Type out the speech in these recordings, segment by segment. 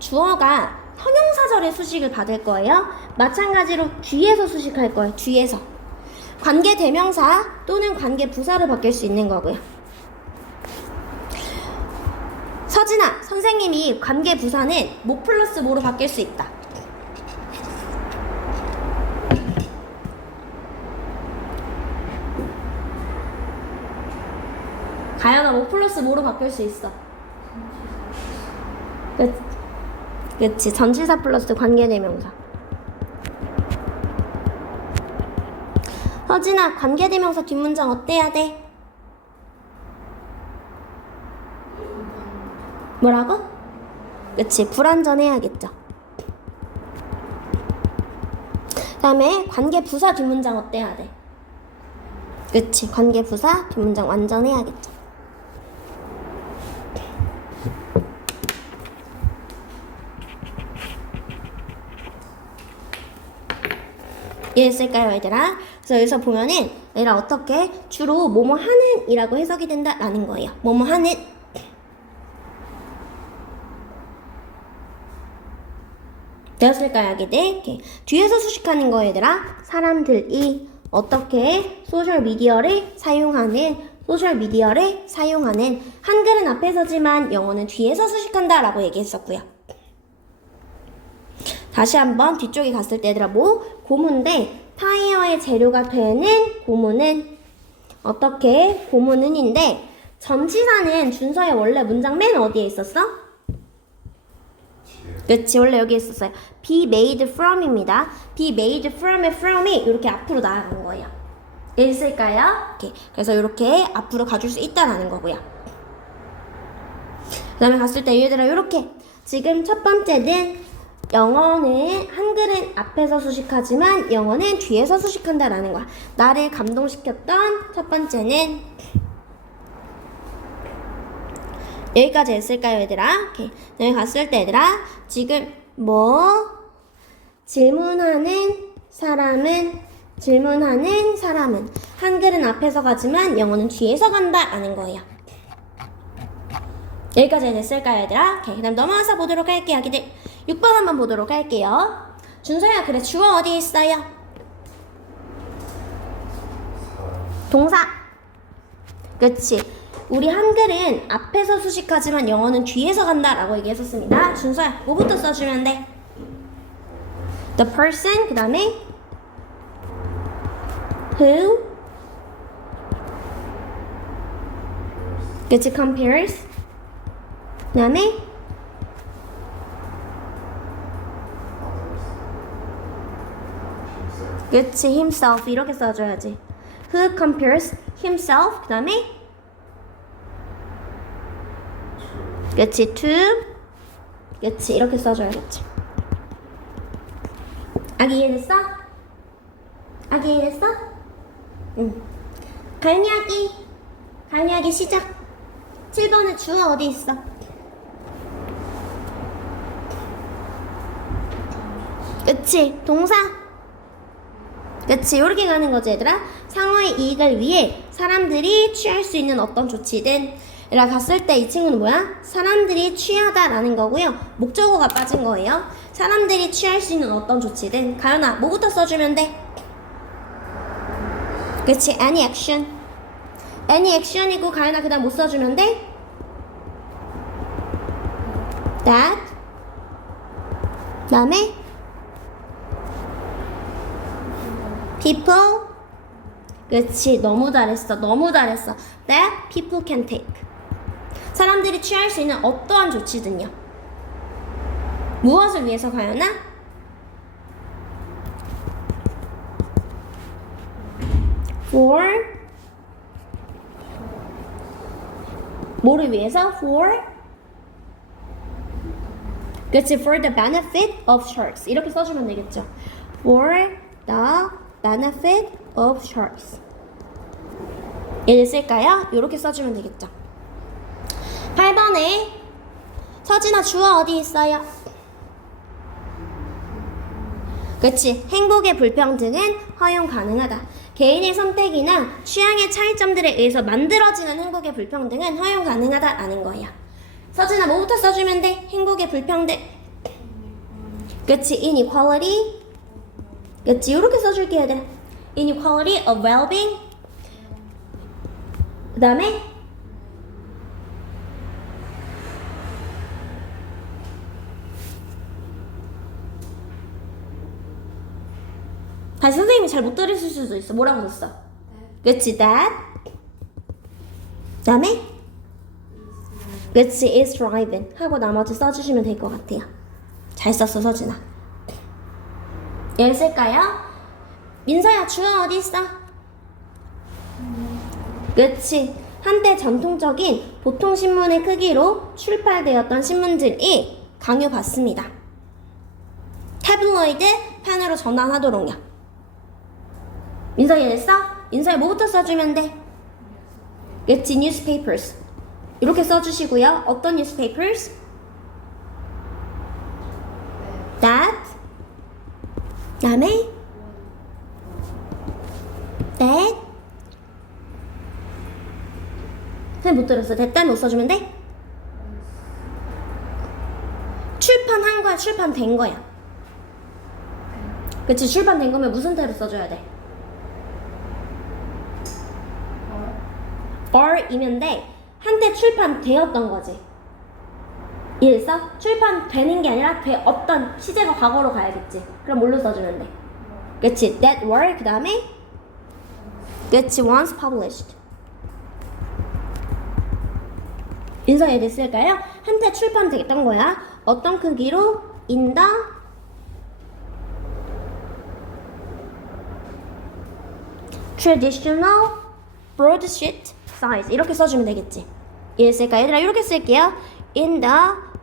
주어가 형용사절의 수식을 받을 거예요. 마찬가지로 뒤에서 수식할 거예요. 뒤에서. 관계 대명사 또는 관계 부사로 바뀔 수 있는 거고요. 서진아, 선생님이 관계 부사는 뭐 플러스 뭐로 바뀔 수 있다. 가연아, 뭐 플러스 뭐로 바뀔 수 있어? 그치, 전치사 플러스 관계대명사. 서진아, 관계대명사 뒷문장 어때야 돼? 뭐라고? 그치, 불완전해야겠죠. 그 다음에 관계부사 뒷문장 어때야 돼? 그치, 관계부사 뒷문장 완전해야겠죠. 이해했을까요, 얘들아? 그래서 여기서 보면은 얘들아 어떻게 주로 뭐뭐 하는 이라고 해석이 된다라는 거예요. 뭐뭐 하는. 되었을까요, 아기들? 이렇게. 뒤에서 수식하는 거 얘들아 사람들이 어떻게 소셜미디어를 사용하는 한글은 앞에 서지만 영어는 뒤에서 수식한다 라고 얘기했었고요. 다시 한번 뒤쪽에 갔을 때 얘들아 뭐? 고무인데 타이어의 재료가 되는 고무는 어떻게? 고무는인데 전치사는 준서의 원래 문장 맨 어디에 있었어? 그치, 원래 여기 있었어요. be made from입니다. be made from의 from이 이렇게 앞으로 나아간 거예요. 있을까요? 이렇게. 그래서 이렇게 앞으로 가줄 수 있다라는 거고요. 그 다음에 갔을 때 얘들아 이렇게 지금 첫 번째는 영어는 한글은 앞에서 수식하지만 영어는 뒤에서 수식한다라는 거야. 나를 감동시켰던 첫 번째는 여기까지 했을까요, 얘들아? 오케이. 여기 갔을 때 얘들아 지금 뭐 질문하는 사람은 한글은 앞에서 가지만 영어는 뒤에서 간다라는 거예요. 여기까지 했을까요, 얘들아? 오케이. 그 다음 넘어가서 보도록 할게요, 아기들. 6번 한번 보도록 할게요. 준서야, 그래, 주어 어디 있어요? 동사. 그치. 우리 한글은 앞에서 수식하지만 영어는 뒤에서 간다라고 얘기했었습니다. 준서야, 뭐부터 써주면 돼? The person, 그 다음에 who, 그치, compares, 그 다음에 그치, himself 이렇게 써줘야지. Who compares himself, 그 다음에 그치, to, 그치, 이렇게 써줘야겠지. 아기 이해됐어? 아기 이해됐어? 응. 가연이 아기 시작. 7번에 주어 어디 있어? 그치, 동사. 그치, 이렇게 가는 거지, 얘들아. 상호의 이익을 위해 사람들이 취할 수 있는 어떤 조치든 얘들아 갔을 때 이 친구는 뭐야? 사람들이 취하다라는 거고요. 목적어가 빠진 거예요. 사람들이 취할 수 있는 어떤 조치든. 가연아, 뭐부터 써주면 돼? 그치, any action. any action이고 가연아 그 다음 뭐 써주면 돼? that. 그 다음에 people. 그치, 너무 잘했어. that people can take. 사람들이 취할 수 있는 어떠한 조치든요. 무엇을 위해서 가연아? for 뭐를 위해서? for 그치, for the benefit of sharks 이렇게 써주면 되겠죠. for the benefit of sharks 이해됐을까요? 이렇게 써주면 되겠죠. 8번에 서진아 주어 어디 있어요? 그치, 행복의 불평등은 허용 가능하다. 개인의 선택이나 취향의 차이점들에 의해서 만들어지는 행복의 불평등은 허용 가능하다라는 거예요. 서진아 뭐부터 써주면 돼? 행복의 불평등. 그치, inequality. 그치, 이렇게 써줄게 얘들아. inequality of well-being. 그 다음에 다시 선생님이 잘 못 들으실 수도 있어. 뭐라고 썼어? 그치, that. 그 다음에 그치, is driving 하고 나머지 써주시면 될 것 같아요. 잘 썼어, 서진아. 얘를 쓸까요? 민서야, 주어 어디 있어? 그치, 한때 전통적인 보통 신문의 크기로 출판되었던 신문들이 강요받습니다. 태블로이드 판으로 전환하도록요. 민서야 됐어? 민서야 뭐부터 써주면 돼? 그치, newspapers 이렇게 써주시고요. 어떤 newspapers? that 다음에 that 선생님 못 들었어. that 못 써주면 돼? 출판한 거야, 출판된 거야. 그치, 출판된 거면 무슨 태로 써줘야 돼? or이면 돼. 한때 출판되었던 거지. 이해했어? 출판되는 게 아니라 어떤 시제가 과거로 가야겠지. 그럼 뭘로 써주면 돼? 그치, that were 그 다음에 그치, once published. 인사 이해됐을까요? 한때 출판됐던 거야. 어떤 크기로? in the traditional broadsheet size 이렇게 써주면 되겠지. 이해했을까? 얘들아 이렇게 쓸게요. in the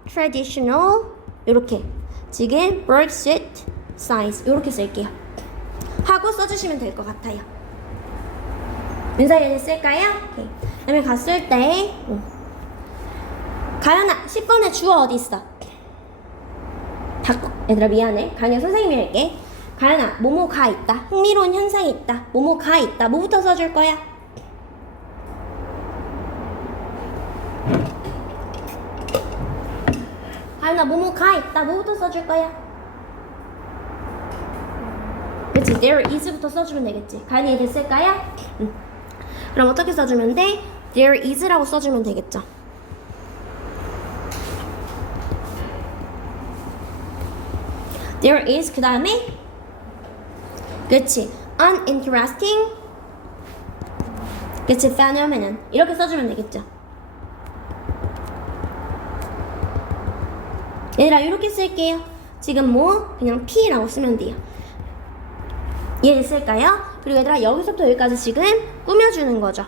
traditional 이렇게 지금 broadsheet size 이렇게 쓸게요. 하고 써주시면 될 것 같아요. 인사 이해됐을까요? 오케이. 그다음에 갔을 때 가연아 10번에 주어 어디 있어? 얘들아 미안해. 가연 선생님이 할게. 가연아 뭐뭐가 있다. 흥미로운 현상이 있다. 뭐뭐가 있다. 뭐부터 써줄 거야? 가연아 뭐뭐가 있다. 뭐부터 써줄 거야? 그치, there is부터 써주면 되겠지. 가연이 됐을까요? 그럼 어떻게 써주면 돼? there is라고 써주면 되겠죠. there is 그 다음에 그치, uninteresting 그치, phenomenon 이렇게 써주면 되겠죠. 얘들아 이렇게 쓸게요. 지금 뭐 그냥 P라고 쓰면 돼요. 이해됐을까요? 그리고 얘들아 여기서부터 여기까지 지금 꾸며주는 거죠.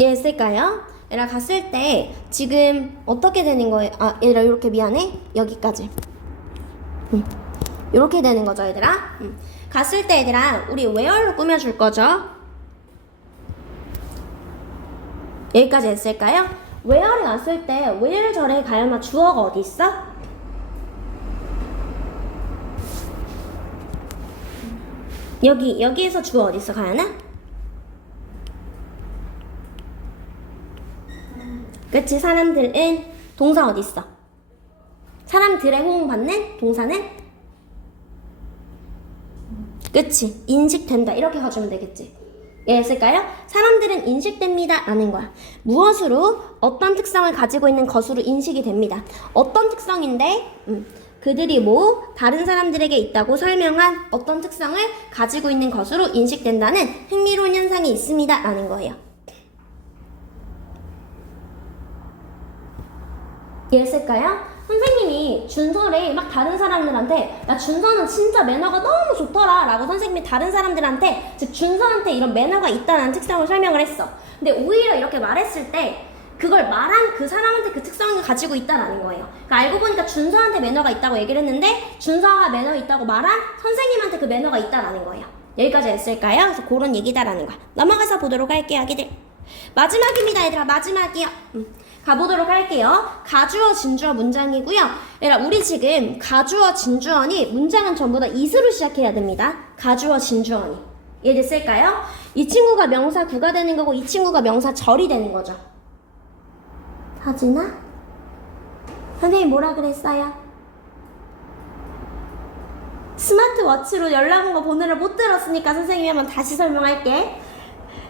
이해됐을까요? 얘들아 갔을 때 지금 어떻게 되는 거예요? 아 얘들아 이렇게 미안해. 여기까지 이렇게 되는 거죠 얘들아. 갔을 때 얘들아 우리 where로 꾸며줄 거죠. 여기까지 했을까요? where에 갔을 때 where 절에 가야만 주어가 어디 있어? 여기에서 주어 어디 있어 가야나? 그치, 사람들은 동사 어디 있어? 사람들의 호응받는 동사는? 그치, 인식된다 이렇게 가주면 되겠지. 이해했을까요? 사람들은 인식됩니다 라는 거야. 무엇으로? 어떤 특성을 가지고 있는 것으로 인식이 됩니다. 어떤 특성인데? 그들이 뭐 다른 사람들에게 있다고 설명한 어떤 특성을 가지고 있는 것으로 인식된다는 흥미로운 현상이 있습니다 라는 거예요. 이해했을까요? 선생님이 준서를 막 다른 사람들한테 야 준서는 진짜 매너가 너무 좋더라 라고 선생님이 다른 사람들한테 즉 준서한테 이런 매너가 있다는 특성을 설명을 했어. 근데 오히려 이렇게 말했을 때 그걸 말한 그 사람한테 그 특성을 가지고 있다라는 거예요. 그러니까 알고 보니까 준서한테 매너가 있다고 얘기를 했는데 준서가 매너 있다고 말한 선생님한테 그 매너가 있다라는 거예요. 여기까지 했을까요? 그래서 그런 얘기다라는 거야. 넘어가서 보도록 할게요 아기들. 마지막입니다 얘들아. 마지막이요. 가보도록 할게요. 가주어 진주어 문장이고요. 얘들아 우리 지금 가주어 진주어니 문장은 전부 다 is로 시작해야 됩니다. 가주어 진주어니 이해됐을까요? 이 친구가 명사 구가 되는 거고 이 친구가 명사 절이 되는 거죠. 사진아 선생님 뭐라 그랬어요? 스마트워치로 연락 온 거 번호를 못 들었으니까 선생님이 한번 다시 설명할게.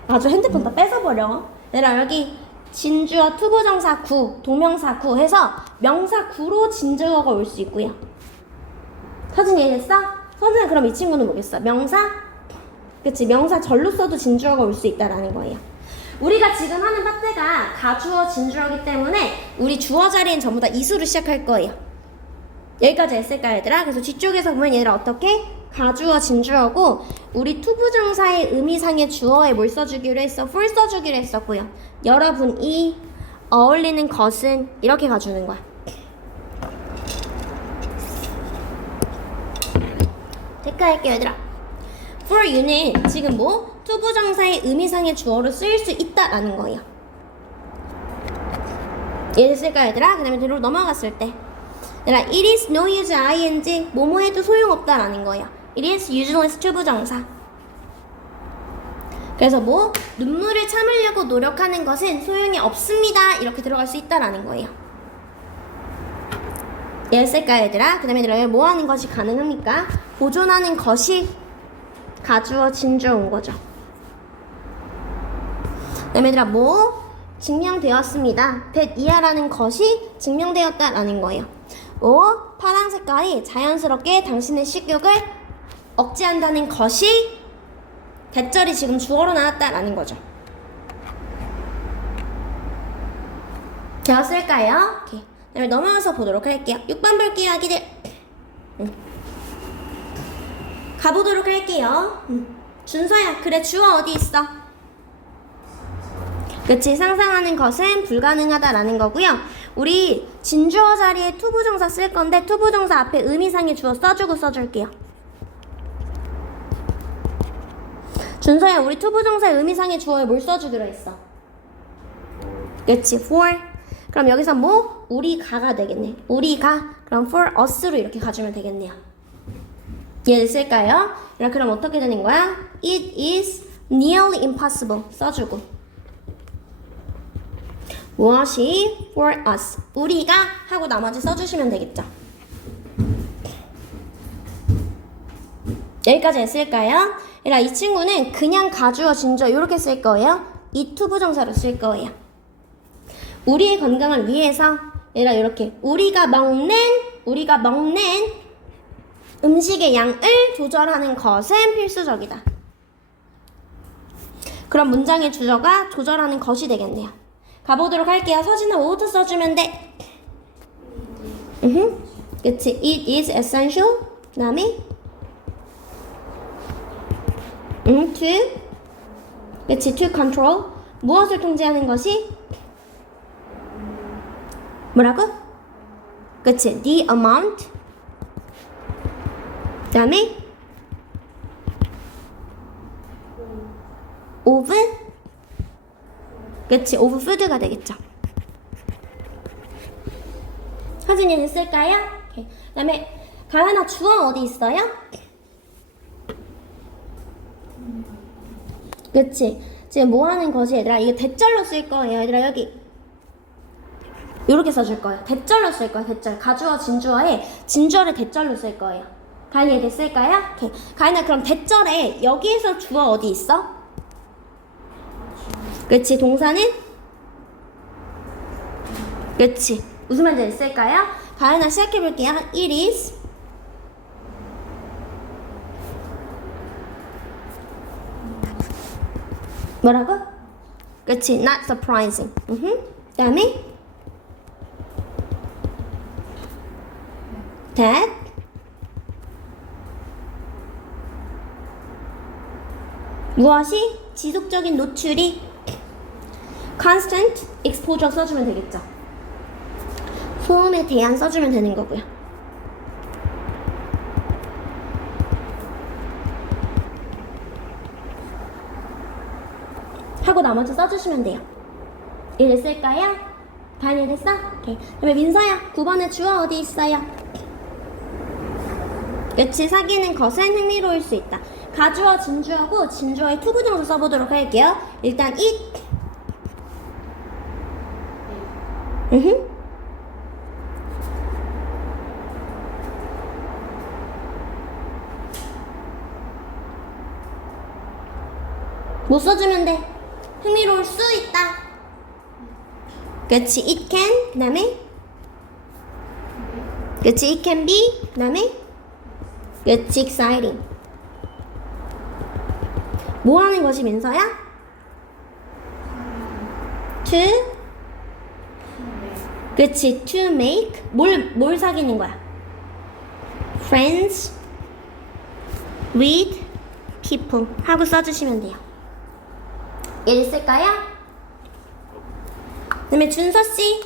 아주 핸드폰 다 뺏어버려. 얘들아 여기 진주어 투부정사 구, 동명사 구 해서 명사 구로 진주어가 올 수 있고요. 서진 이해됐어? 선생님 그럼 이 친구는 뭐겠어? 명사? 그치, 명사 절로 써도 진주어가 올 수 있다라는 거예요. 우리가 지금 하는 파트가 가주어 진주어이기 때문에 우리 주어 자리엔 전부 다 이수로 시작할 거예요. 여기까지 했을까 얘들아? 그래서 뒤쪽에서 보면 얘들아 어떻게? 가주어 진주어고 우리 투부정사의 의미상의 주어에 뭘 써주기로 했어? for 써주기로 했었고요. 여러분이 어울리는 것은 이렇게 가주는 거야. 체크할게요 얘들아. for you는 지금 뭐? 투부정사의 의미상의 주어로 쓰일 수 있다라는 거예요. 이해됐을까 얘들아? 그 다음에 뒤로 넘어갔을 때 얘들아 it is no use ing 뭐뭐 해도 소용없다라는 거예요. it is useless 투부정사. 그래서 뭐? 눈물을 참으려고 노력하는 것은 소용이 없습니다 이렇게 들어갈 수 있다라는 거예요. 이해됐을까 얘들아? 그 다음에 얘들아 뭐 하는 것이 가능합니까? 보존하는 것이 가주어 진주어인 거죠. 그 다음에 얘들아 뭐? 증명되었습니다. 100 이하라는 것이 증명되었다라는 거예요. 오, 파란 색깔이 자연스럽게 당신의 식욕을 억제한다는 것이 대절이 지금 주어로 나왔다라는 거죠. 되었을까요? 오케이. 그다음에 넘어가서 보도록 할게요. 6번 볼게요, 아기들. 가보도록 할게요. 준서야, 그래 주어 어디 있어? 그치, 상상하는 것은 불가능하다라는 거고요. 우리 진주어 자리에 투부정사 쓸 건데 투부정사 앞에 의미상의 주어 써주고 써줄게요. 준서야, 우리 투부정사의 의미상의 주어에 뭘 써주기로 했어? 그치, for. 그럼 여기서 뭐? 우리가가 되겠네. 우리가. 그럼 for us로 이렇게 가주면 되겠네요. 이해됐을까요? 그럼 어떻게 되는 거야? It is nearly impossible 써주고 무엇이 for us 우리가 하고 나머지 써주시면 되겠죠. 여기까지 했을까요? 이 친구는 그냥 가주어 진주어 이렇게 쓸 거예요. 이 투부정사로 쓸 거예요. 우리의 건강을 위해서 이렇게 우리가 먹는 음식의 양을 조절하는 것은 필수적이다. 그럼 문장의 주어가 조절하는 것이 되겠네요. 가보도록 할게요. 서진아 뭐부터 써주면 돼? 그치. It is essential. 그 다음에 to. 그치. To control. 무엇을 통제하는 것이? 뭐라고? 그치. The amount. 그 다음에 of. 그치. of food가 되겠죠. 사진이 됐을까요? 그 다음에 가연아 주어 어디 있어요? 그치. 지금 뭐 하는 것이 얘들아 이게 대절로 쓸 거예요. 얘들아 여기 이렇게 써줄 거예요. 대절로 쓸 거예요. 대절. 가주어 진주어에 진주어를 대절로 쓸 거예요. 가연이 됐을까요? 오케이. 가연아 그럼 대절에 여기에서 주어 어디 있어? 그치. 동사는? 그치. 무슨 말인지 됐을까요? 가연아 시작해볼게요. It is 뭐라고? 그치. Not surprising. 그 다음에 that 무엇이? 지속적인 노출이 constant exposure 써주면 되겠죠. 소음에 대한 써주면 되는 거고요. 하고 나머지 써주시면 돼요. 이해됐을까요? 다 이해됐어? 오케이. 그러면 민서야 9번에 주어 어디 있어요? 그치. 사귀는 것은 흥미로울 수 있다. 가주어 진주어고 진주어의 투부정사 써보도록 할게요. 일단 it 써주면 돼. 흥미로울 수 있다. 그치, it can, 그 다음에 그치, it can be, 그 다음에 그치, exciting. 뭐 하는 것이 민서야? to 그치, to make 뭘 사귀는 거야? friends with people 하고 써주시면 돼요. 얘를 쓸까요? 그 다음에 준서씨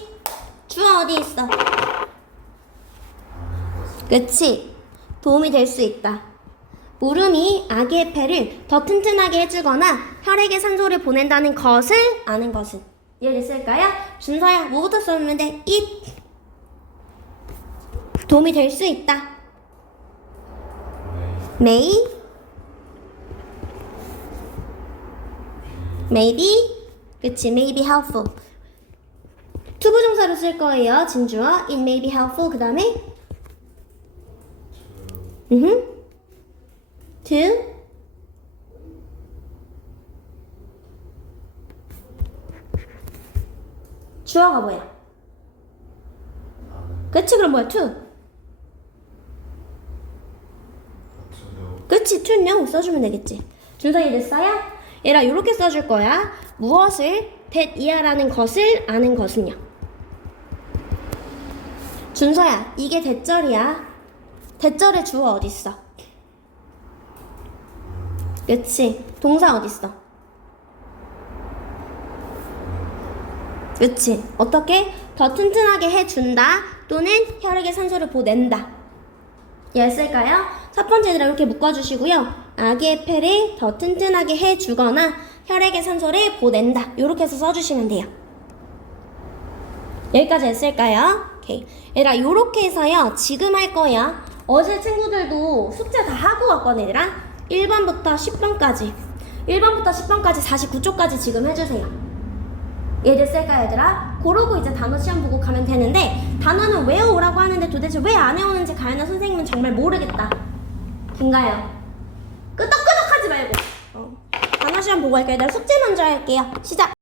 주어 어디 있어? 그치, 도움이 될 수 있다. 울음이 아기의 폐를 더 튼튼하게 해주거나 혈액에 산소를 보낸다는 것을 아는 것은 얘를 쓸까요? 준서야 뭐부터 써주면 돼? it 도움이 될 수 있다. maybe 그치, may be helpful. 투부정사로 쓸 거예요. 진주어 it may be helpful. 그 다음에 to 주어가 뭐야? 그치, 그럼 뭐야? to 그치, to know 써주면 되겠지. 준서이 됐어요? 얘라 요렇게 써줄 거야. 무엇을 that 이하라는 것을 아는 것은요. 준서야 이게 대절이야. 대절의 주어 어딨어? 그치, 동사 어딨어? 그치, 어떻게? 더 튼튼하게 해준다 또는 혈액에 산소를 보낸다. 얘 쓸까요? 첫 번째 얘들아 이렇게 묶어주시고요. 아기의 폐를 더 튼튼하게 해주거나 혈액에 산소를 보낸다. 이렇게 해서 써주시면 돼요. 여기까지 했을까요? 오케이. 얘들아 요렇게 해서요. 지금 할 거야. 어제 친구들도 숙제 다 하고 왔거든 얘들아. 1번부터 10번까지 49쪽까지 지금 해주세요. 얘를 쓸까요 얘들아? 그러고 이제 단어 시험 보고 가면 되는데 단어는 외워오라고 하는데 도대체 왜 안 외우는지 가연아 선생님은 정말 모르겠다. 김가연 끄덕끄덕 하지 말고 단어 시험 보고 할게요. 얘들아 숙제 먼저 할게요. 시작!